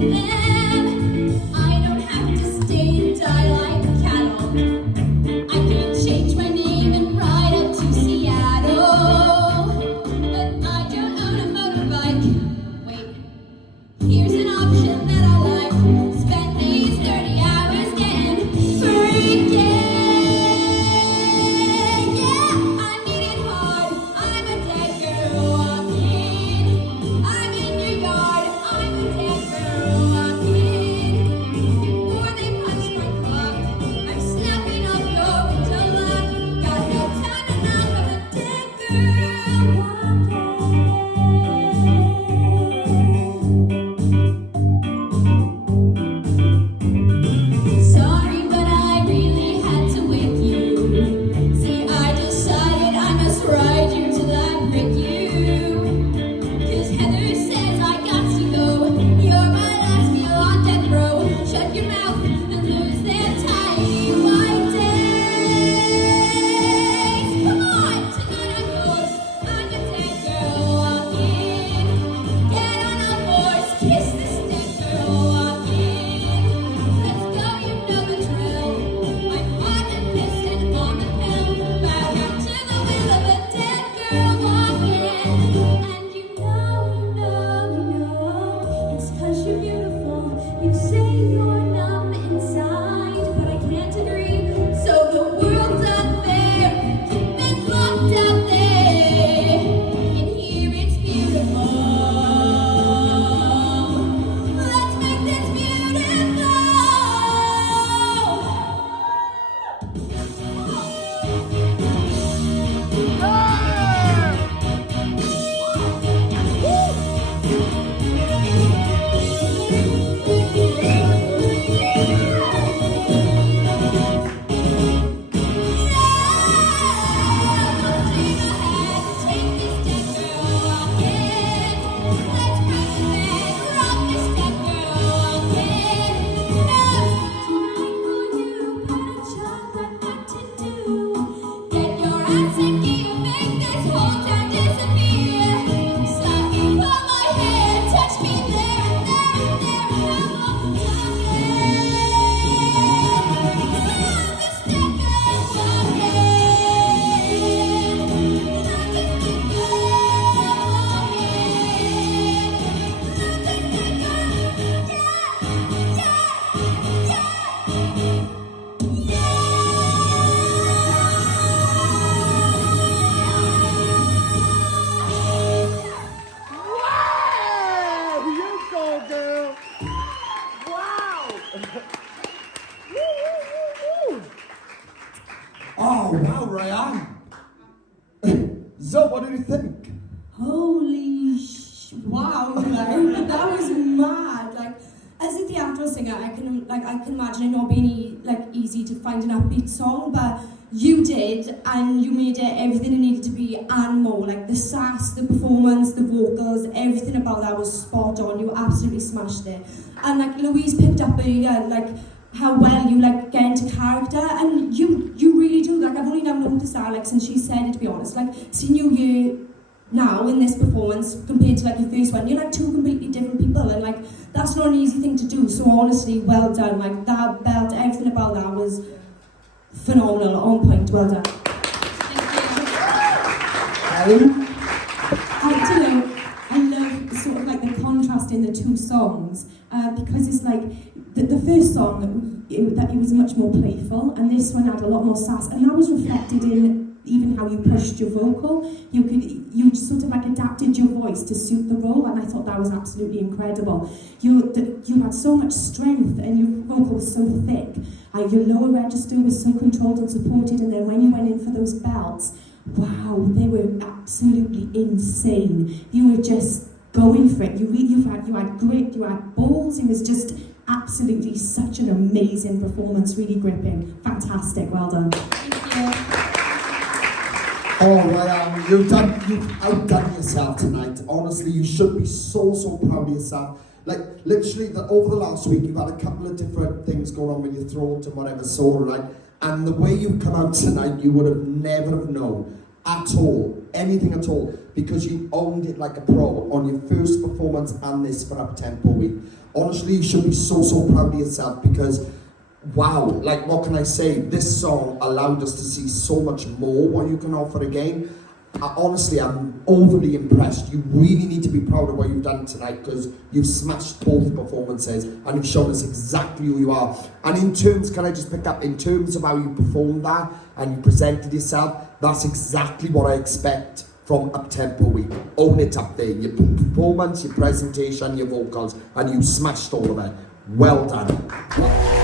with them. I don't have to stay and die like cattle. I can change my name and ride up to Seattle. But I don't own a motorbike. Wait, here's an option that I like. Spend these 30 hours getting freaking. Yeah, I need it hard. I'm a dead girl walking. I'm in your yard. I'm a dead girl walking. Before they punch my clock, I'm snapping up your window lock. Got no time to knock. I'm a dead girl walking. Sorry, but I really had to wake you. See, I decided I must ride you till I break you. 'Cause Heather says I got to go. You're my last meal on death row. Shut your mouth and lose their tiny white days. Come on, tonight I'm yours. I'm a dead girl walking. Get on a horse, kiss this dead girl walking. Let's go, you know the drill. I'm hot and pissed and on the pill. Back up to the will of a dead girl walking. And you know, it's 'cause you're beautiful. You say you're numb inside, but I can't agree. So the world's up there, keep it locked out there. In here it's beautiful. Let's make this beautiful. Wow! You go, girl! Wow! Woo, woo, woo, woo. Oh, wow, Ryann. So, what did you think? Wow, like, that was mad. Like, as a theatrical singer, I can imagine it not being easy to find an upbeat song, but you did, and you made it everything it needed to be and more. Like the sass, the performance, the vocals, everything about that was spot on. You absolutely smashed it. And like Louise picked up earlier, like how well you like get into character, and you really do. Like I've only now noticed that like since she said it, to be honest. Like seeing you here now in this performance compared to like your first one, you're like two completely different people, and like that's not an easy thing to do. So honestly, well done. Like that belt, everything about that was phenomenal, on point. Well done. Helen? I love sort of like the contrast in the two songs because it's like the first song it was much more playful, and this one had a lot more sass, and that was reflected in even how you pushed your vocal. You sort of like adapted your voice to suit the role, and I thought that was absolutely incredible. You had so much strength, and your vocal was so thick. Your lower register was so controlled and supported, and then when you went in for those belts, wow, they were absolutely insane. You were just going for it. You had grit, you had balls. It was just absolutely such an amazing performance, really gripping. Fantastic, well done. Thank you. Oh, Ryann, you've outdone yourself tonight. Honestly, you should be so proud of yourself. Like, literally, over the last week, you've had a couple of different things going on with your throat and whatever sort, right? And the way you've come out tonight, you would have never have known at all, anything at all. because you owned it like a pro on your first performance and this for Up Tempo Week. Honestly, you should be so proud of yourself because, wow, like what can I say? This song allowed us to see so much more what you can offer again. Honestly, I'm overly impressed. You really need to be proud of what you've done tonight because you've smashed both performances and you've shown us exactly who you are. And in terms, can I just pick up, in terms of how you performed that and you presented yourself, that's exactly what I expect from Up Tempo Week. Own it up there. Your performance, your presentation, your vocals, and you smashed all of it. Well done.